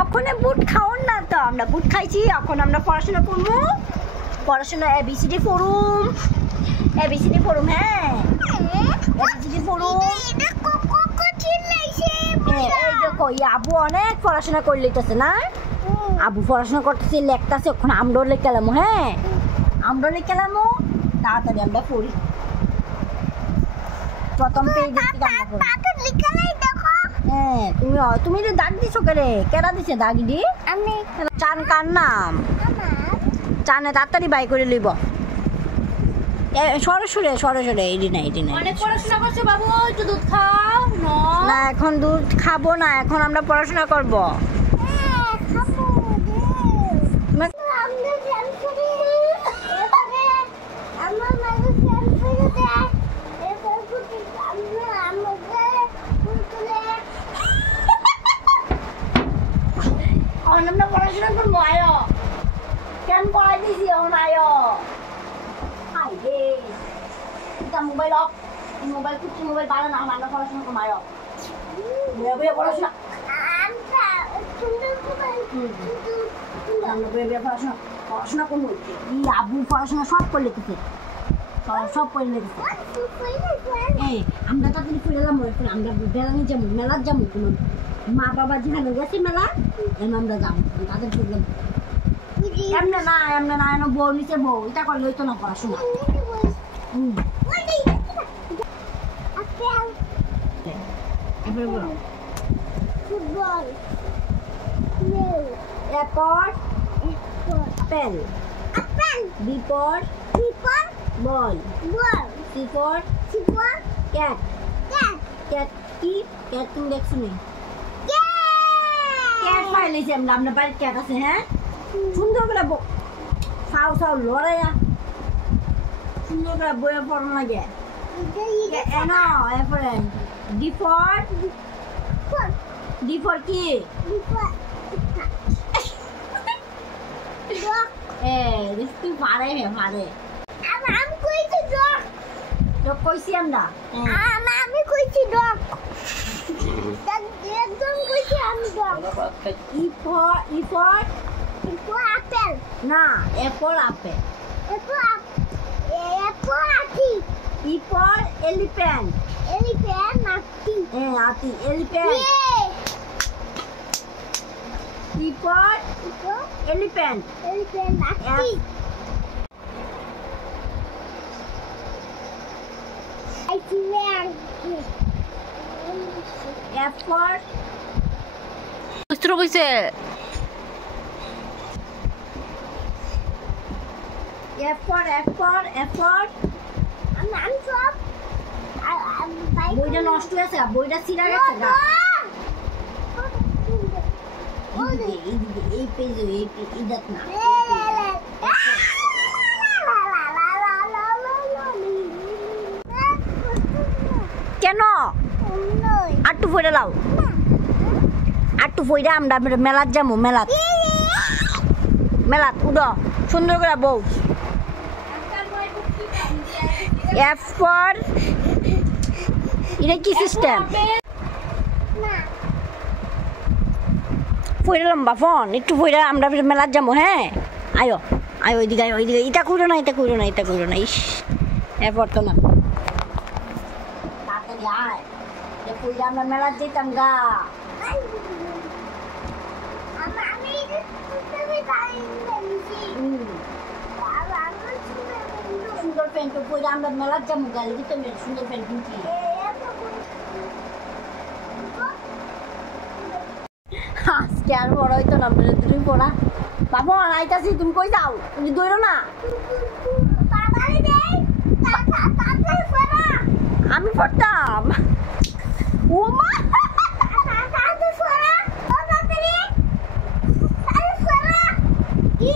ওখানে বুট খাওন না তো, আমরা বুট খাইছি। এখন আমরা পড়াশোনা করবো, পড়াশোনা এবিসিডি পড়ুম, এবিসিডি পড়ুম। হ্যাঁ এবিসিডি পড়ুম। এই দেখো আবু অনেক পড়াশোনা করে লিতেছে না, আবু পড়াশোনা করতেছে, লেখতেছে। ওখানে আমরাও লিখে এলাম। হ্যাঁ আমরাও লিখে এলাম, তাড়াতাড়ি আমরা পড়ি। প্রথম পেজে হ্যাঁ তুমি দাগ দিছো কেরে? কেরা দিছে দাগ দি? চান কার নাম? চানে তাড়াতাড়ি বাই করে লইব। সরে সরে এডি না এডি না। অনেক পড়াশোনা করছো বাবু, একটু দুধ খাও। না এখন দুধ খাবো না, এখন আমরা পড়াশোনা করব। আমরা পড়াশোনা করবো। আয়ো কেন পড়াই দিছি এখন? আয়ো হাই রে এটা মোবাইল অফ, মোবাইল কুচি, মোবাইল ভালো না। আমরা পড়াশোনা করবো। আয়ো পড়াশোনা পড়াশোনা করবো। আবু পড়াশোনা সব করে লিখেছে, সব করে লিখেছে। এই আমরা তাড়াতাড়ি ফিরে এলাম। আমরা বেড়ানি যাবো, মেলার যাবো। কোনো মা বাবা যেখানে গেছে মেলা, এমন আমরা যাবো তাদের প্রবলেম। এমনি না এমনি না, এমন বউ নিচে বউ, এটা করলে হইতো না পড়াশোনা। ফুটবল, এরপর আপেল, বিপর বল, সিপর ক্যাট। ক্যাট কি? ক্যাট তুমি দেখছো না? ক্যাট পাইলেছি আমরা, আপনার বাড়ির ক্যাট আছে। হ্যাঁ সুন্দর করে সাউ লড়াইয়া সুন্দর করে বইয়ে পড়ানো লাগে। এরপরে ডিফর কি? তুই পারে পারে কইছি আমরা। আমি কইছি ডক, একদম কইছি আমি ডক। ইফর আপেল না, এরপর আপেল। এরপর আটি। ইফর এলিফ্যান্ট। আটি। আটি এলিফ্যান্ট। ইফর এলিফ্যান্ট। আটি। এরপর বুঝতে বইছে। বইটা নষ্ট হয়েছে, বইটা ছিঁড়া গেছে। এই পেজে এই দেখ না। কেন আটটু ফইরা লাও, আটটু ফইরা আমরা মেলাত যাবো। মেলাত উড় সুন্দর করে বউ। এরপর এটা কি সিস্টেম? ফইরা লম্বা ফোন, একটু ফইরা আমরা মেলাত যাবো। হ্যাঁ আয়ো ওইদিকে, ওইদিকে। এটা করো না, এটা করো না। ইস এরপর তো না, তাড়াতাড়ি আয়। আমরা মেলাত যেতাম গা। সুন্দর প্যান্ট পরে আমরা মেলাত যাবো গালি দিতে, সুন্দর প্যান্ট কিনছি। আজকে আর বড় হইতো না, তুমি পড়া বাবা আইতাছি। তুমি কই যাও? তুমি দৌড়ো না। আমি পড়তাম। ও মা কি